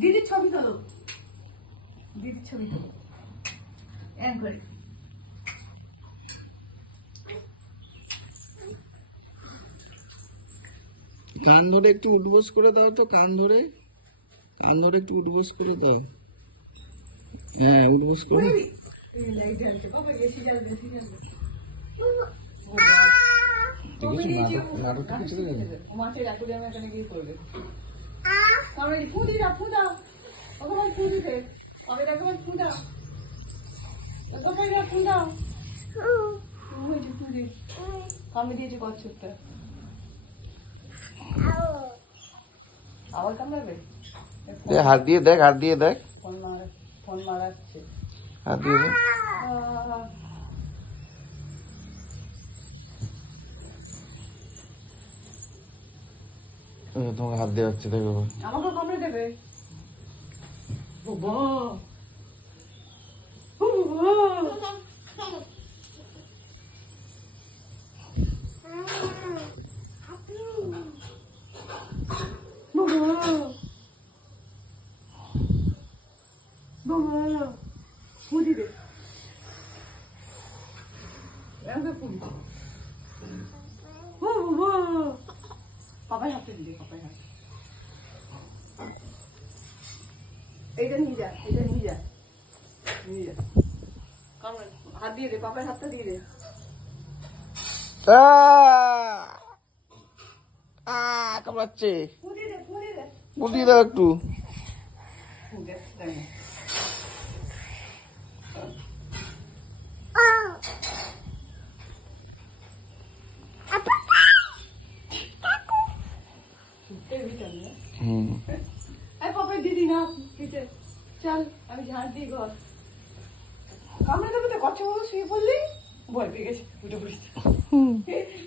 দিদির ছবি তোলো, দিদির ছবি তোলো এম করে। কান ধরে একটু উঠবোস করে দাও তো, কান ধরে একটু উঠবোস করে দাও। হ্যাঁ, উঠবোস করে। মাছের অ্যাকুরিয়ামে এখানে গিয়ে করবে। কামড়ে ফু দি না, ফু দাও। ওখানে ফু দিতে। আমি দেখবেন ফু দাও। ওখানে ফু দাও। ফু দি। কামড়ে দিয়েছে কচ্ছপটা। আবার কামড়াবে? হাত দিয়ে দেখ, হাত দিয়ে দেখ, ফোন মারাচ্ছে। হাত দিয়ে দেখ। তোমাকে হাত দিয়ে যাচ্ছে, দেখো। আমাকে কামড়ে দেবে। বাবা ফুদি দে, পাপাই হাতে দিলে, পাপাই হাতে। এইটা নিয়ে যা, এইটা নিয়ে যা, নিয়ে যা। কামড়ে হাত দিয়ে দে, পাপাই হাতটা দিয়ে দে। কামড়াচ্ছে, ফুদি দে, ফুদি দে। বুদ্ধি দাও একটু। দে, দে। পাপাই দিদি না পিঠে, চল আমি ঝাঁট দিই ঘর। কামড়ে দেবে তো, কচ্ছ মতো শুয়ে পড়লি, ভয় পেয়ে গেছে, উঠে পড়েছি।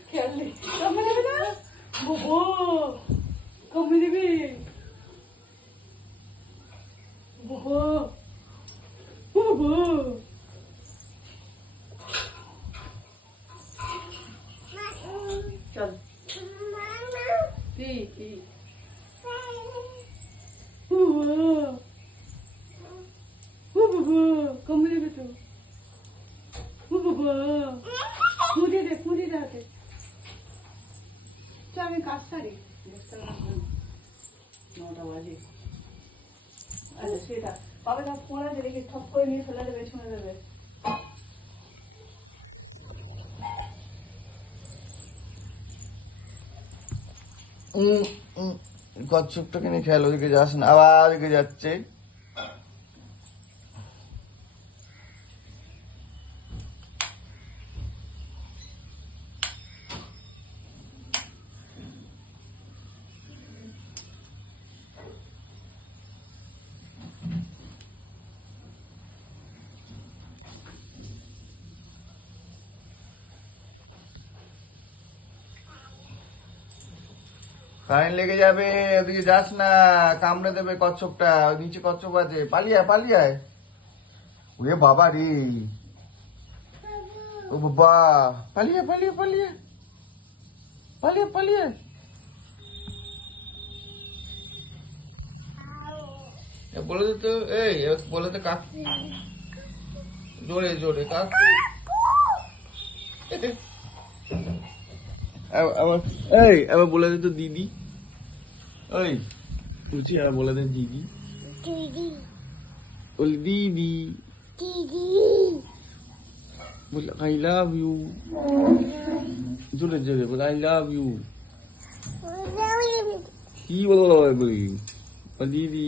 খেয়ালি কামড়ে দেবে না, বাবু কামড়ে দেবে, বাবু বাবু। চল কি কি কামড়ে দেবে তো, ফুঁড়ে দে, ফুঁড়ে দে হাতে। চল আমি কাজ সারি, 9টা বাজে। আচ্ছা সেটা পাবে না, ফোন আছে দেখি ঠপ করে নিয়ে ফেলে দেবে, ছুঁড়ে দেবে। কচ্ছপটাকে নিয়ে খেয়াল, ওদিকে যাস না, আবার ওদিকে যাচ্ছে। কারেন্ট লেগে যাবে, ওদিকে যাস না, কামড়ে দেবে কচ্ছপটা। ওই নিচে কচ্ছপ আছে, পালিয়ে আয়, পালিয়ে আয়। ওরে বাবা রে, ও বাবা, পালিয়ে পালিয়ে পালিয়ে পালিয়ে পালিয়ে। বলে দে তো, এই বলে দে কাকু, জোরে জোরে কাকু। আবার এই, আবার বলে দে তো দিদি। ওই বুঝি, আর বলে দে দিদি, বলি দিদি, বলে আই লাভ ইউ, জোরে জোরে বলে আই লাভ ইউ। কি বলো বলি দিদি,